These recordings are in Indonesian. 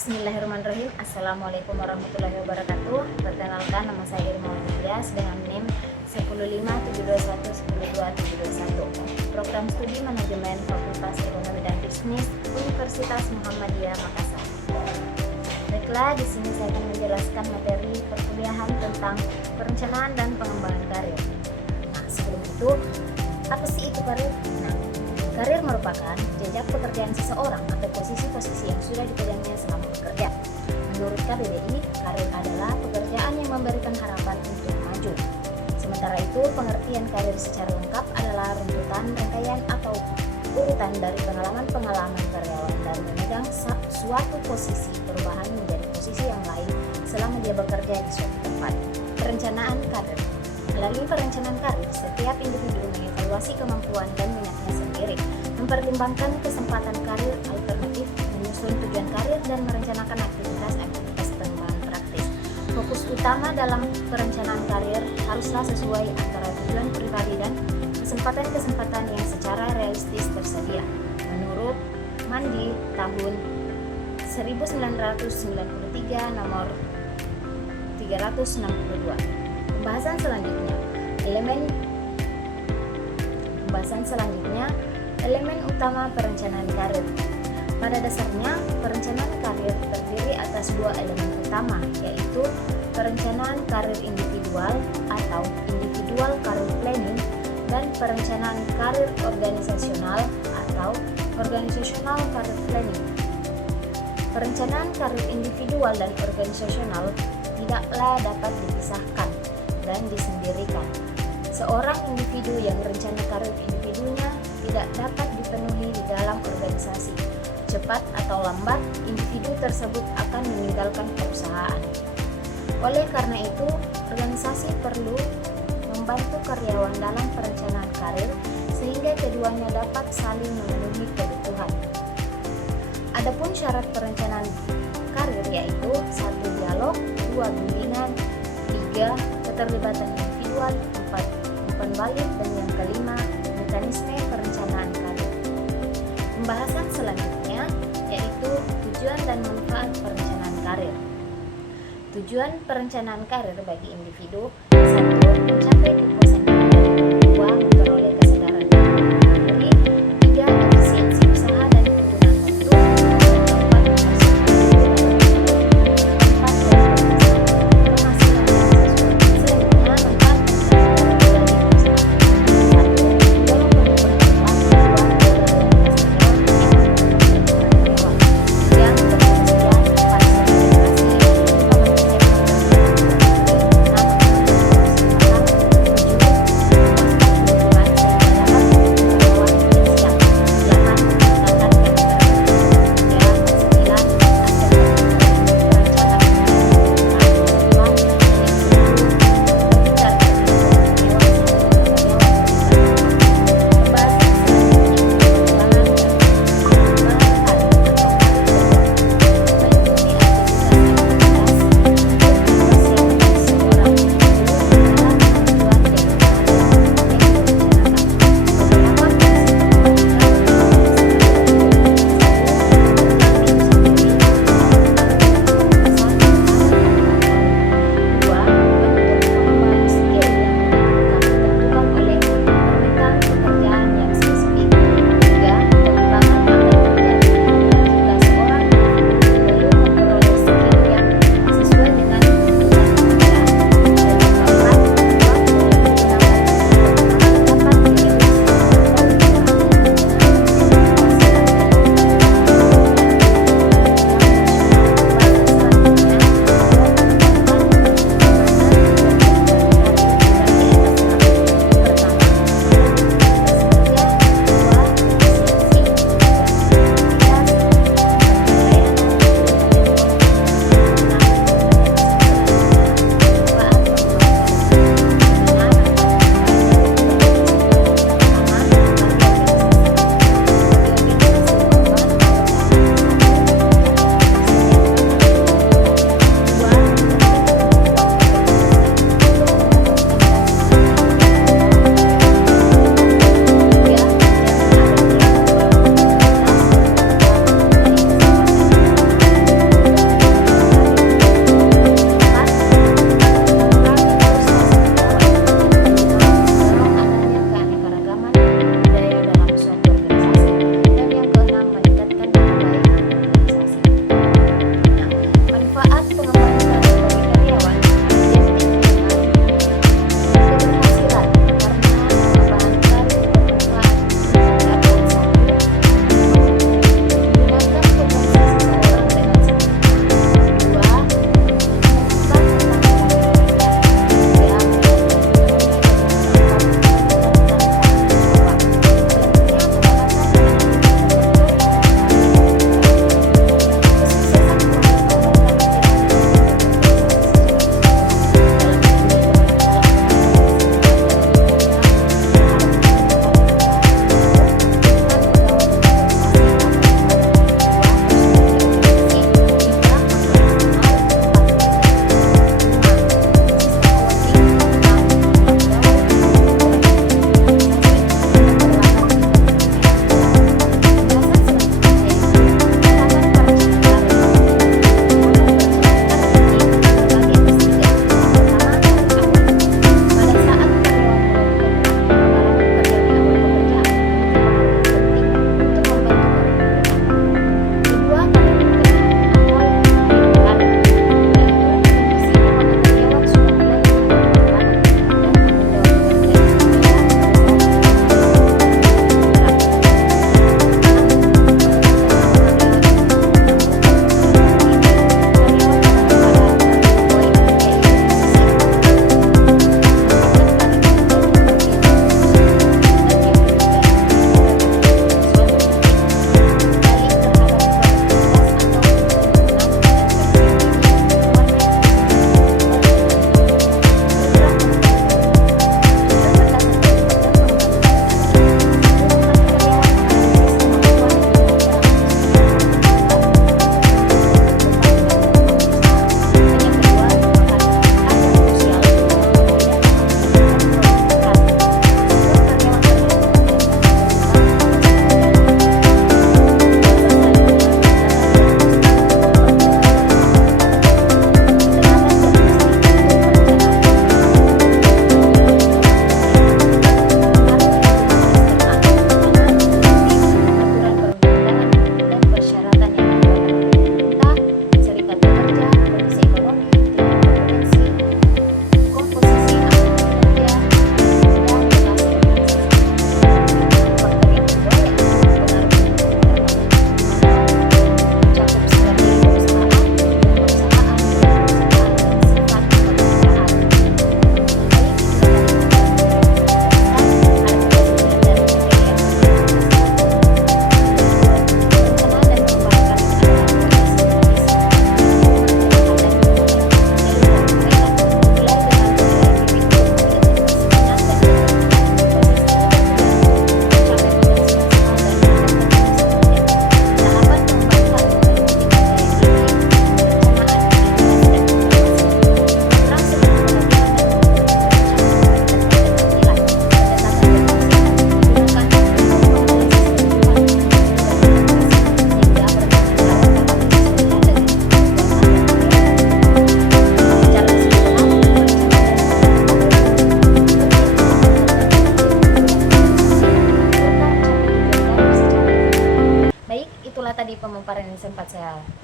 Bismillahirrahmanirrahim. Assalamualaikum warahmatullahi wabarakatuh. Perkenalkan, nama saya Irma Ilyas dengan NIM 10572112721. Program Studi Manajemen Fakultas Ekonomi dan Bisnis Universitas Muhammadiyah Makassar. Baiklah, di sini saya akan menjelaskan materi perkuliahan tentang perencanaan dan pengembangan karir. Nah, sebelum itu, apa sih itu karir? Nah, karir merupakan jejak pekerjaan seseorang atau posisi-posisi yang sudah dipegangnya selama bekerja. Menurut KBBI, karir adalah pekerjaan yang memberikan harapan untuk maju. Sementara itu, pengertian karir secara lengkap adalah runtutan, rangkaian, atau urutan dari pengalaman-pengalaman karyawan dari memegang suatu posisi perubahan menjadi posisi yang lain selama dia bekerja di suatu tempat. Perencanaan karir. Melalui perencanaan karir, setiap individu mengevaluasi kemampuan dan minatnya sendiri, mempertimbangkan kesempatan karir alternatif, menyusun tujuan karir, dan merencanakan aktivitas pengembangan praktis. Fokus utama dalam perencanaan karir haruslah sesuai antara tujuan pribadi dan kesempatan-kesempatan yang secara realistis tersedia. Menurut Mandi tahun 1993 nomor 362. Pembahasan selanjutnya, elemen utama perencanaan karir. Pada dasarnya, perencanaan karir terdiri atas dua elemen utama, yaitu perencanaan karir individual atau individual career planning dan perencanaan karir organisasional atau organizational career planning. Perencanaan karir individual dan organisasional tidaklah dapat dipisahkan dan disendirikan. Seorang individu yang rencana karir individunya tidak dapat dipenuhi di dalam organisasi. Cepat atau lambat, individu tersebut akan meninggalkan perusahaan. Oleh karena itu, organisasi perlu membantu karyawan dalam perencanaan karir sehingga keduanya dapat saling memenuhi kebutuhan. Adapun syarat perencanaan karir yaitu 1. Dialog, 2. Bimbingan, 3. Keterlibatan individual, 4. Umpan balik, dan yang kelima, mekanisme perencanaan karir. Pembahasan selanjutnya yaitu tujuan dan manfaat perencanaan karir. Tujuan perencanaan karir bagi individu: 1. Mencapai kepuasan diri, 2. Memperoleh kesadaran diri, 3. Efisiensi usaha dan penggunaan waktu, 4.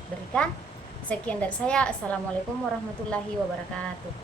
berikan. Sekian dari saya. Assalamualaikum warahmatullahi wabarakatuh.